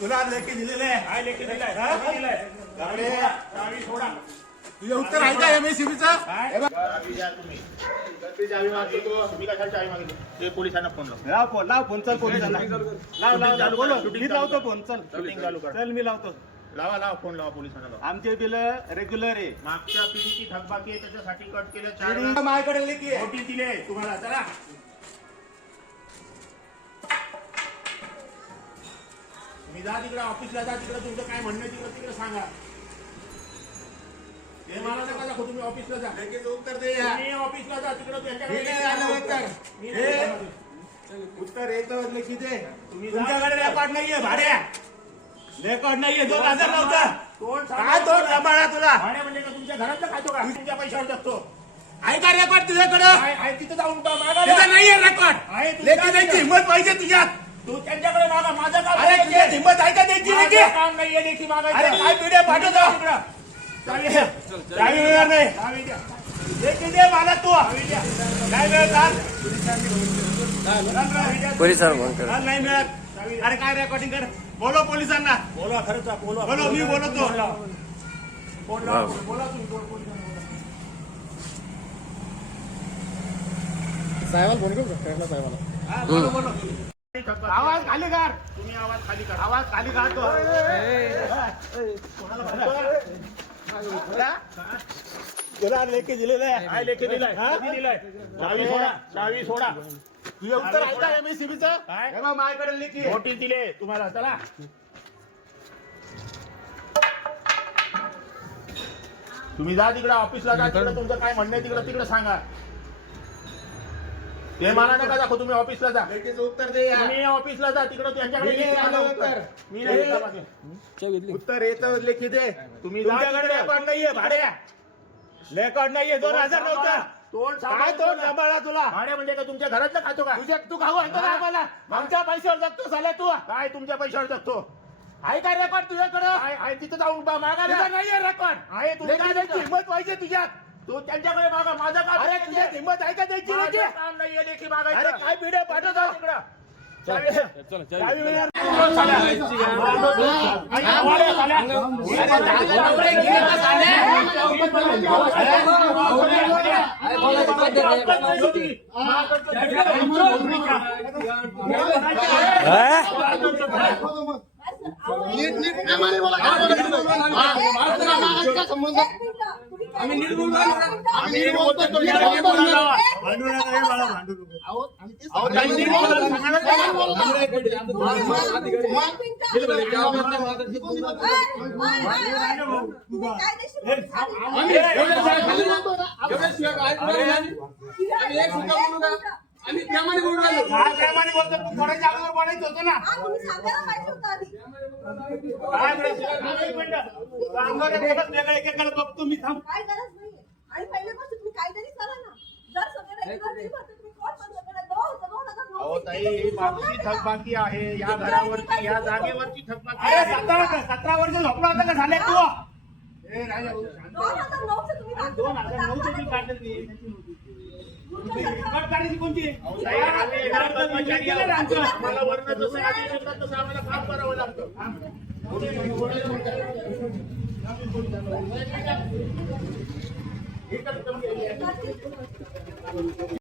तुला लेखी दिलेले. आहे लेखी दिलाय? तुझे उत्तर आहे का ते पोलिसांना फोन लाव. लाव फोन लाव फोन चल पोलिसांना. लाव लाव लाव. बोलो मी लावतो फोन चल. शूटिंग चालू कर. चल मी लावतो. लावा लावा फोन लावा पोलिसांना लावा आमचे बिल रेग्युलर आहे मागच्या पिढीची थकबाकी आहे त्याच्यासाठी कट केलं चार वेळा. माझ्याकडे लेखी आहे. नोटीस दिले तुम्हाला चला तुम्ही जा तिकडे ऑफिसला जा तिकडे तुमचं काय म्हणणं आहे तिकडे तिकडे सांगा हे मला नका दाखवू तुम्ही ऑफिसला जा लेखीचं उत्तर दे या. तुम्ही ऑफिसला जा तिकडे त्यांच्याकडे हे नाही आलं उत्तर. मी हे. देणार. उत्तर लेखी दे तुम्ही जा. तुमच्याकडे रेकॉर्ड नाहीये भाड्या रेकॉर्ड नाहीये दोन हजार नव्हतं. काय तोंड सांभाळा तुला? भाड्या म्हणजे का तुमच्या घरातलं खातो का? तुमच्या पैशावर जगतो. आहे का रेकॉर्ड तुझ्याकडं? आहे आहे तिथं जाऊन बा- मागा तिथं जा. नाहीये रेकॉर्ड लेखी द्यायची हिंमत पाहिजे तुझ्यात. तू त्यांच्याकडे मागा माझं काम अरे नाही. तुझ्यात हिंमत आहे का द्यायची माझं काम नाहीये लेखी मागायचं. अरे काय पिढ्या पाठवतो? इकडं. चावी चावी मिळणार नाही. द्या. दे मला तू. चावी द्या. काय मिळत आज? पोलिसांना फोन कर आज नाही मिळत. अरे काय रेकॉर्डिंग कर बोलो पोलिसांना बोलवा खरंच बोलवा बोलो मी बोलतो फोन. फोन. बोला तुम्ही बोल- पोलिसांना बोला. हा, बोलो बोलो आवाज खाली काढ तुम्ही आवाज खाली करा आवाज खाली काढतो तुला लेखी दिलेलं आहे काय लेखी दिलाय हा? दिलाय चावी सोडा चावी सोडा तुझे उत्तर आहे का एमएससीबीचं काय? हे बघ माझ्याकडे लेखी आहे. नोटीस दिले तुम्हाला चला तुम्ही जा तिकडे ऑफिसला जा तिकडे तुमचं काय म्हणणं आहे तिकडे तिकडे सांगा ते मला नका दाखव तुम्ही ऑफिसला जा लेखीचं उत्तर दे या. तुम्ही ऑफिसला जा तिकडे त्यांच्याकडे मी लेखी उत्तर. उत्तर. मी नाही. उत्तर येतं लेखी दे तुम्ही जा तुमच्याकडे तिकडे. रेकॉर्ड नाहीये भाड्या रेकॉर्ड नाहीये दोन हजार नव्हतं तोंड काय तोंड सांभाळा तुला? भाड्या म्हणजे का तुमच्या घरातलं खातो का? तुझ्या तू खाऊ आणतो का आम्हाला. आमच्या पैशावर जगतो साल्या तू. काय तुमच्या पैशावर जगतो? आहे का रेकॉर्ड तुझ्याकडं? काय आहे तिथं जाऊन बा- मागा ना. तुझं नाहीये रेकॉर्ड आहे लेखी द्यायची हिंमत पाहिजे तुझ्यात. तू त्यांच्याकडे मागा माझं काम अरे आहे. हिंमत आहे का द्यायची माझं लेखी काम नाहीये लेखी मागायचं. अरे काय पिढ्या पाठवतो? तिकडं. चावी चावी मिळणार आम्ही बोलतो आम्ही आम्ही बोलून राहिलो बोलतो तू कोणाच्या अगोदर बोलायचं होतं ना एकेकाला बघतो मी थांब काय गरज आणि पहिल्यापासून तुम्ही काहीतरी करा ना जर सगळ्या रेग्युलर नाही भरते तुम्ही कोर्ट बंद करा दोन दोन हजार नऊ अहो ताई ही मागची थकबाकी आहे. या घरावरची या जागेवरची थकबाकी अरे आहे. सतरा सतरा वर्ष झोपला होता का झाले तू. ए राजा भाऊ, दोन हजार नऊचं तुम्ही अरे दोन हजार नऊचं बिल काढलं ते. कट काढायची कोणती? अहो, ताई, आम्ही येणार कर्मचारी आहोत. आम्हाला वरनं जसं आदेश येतात तसं आम्हाला काम करावं लागतं.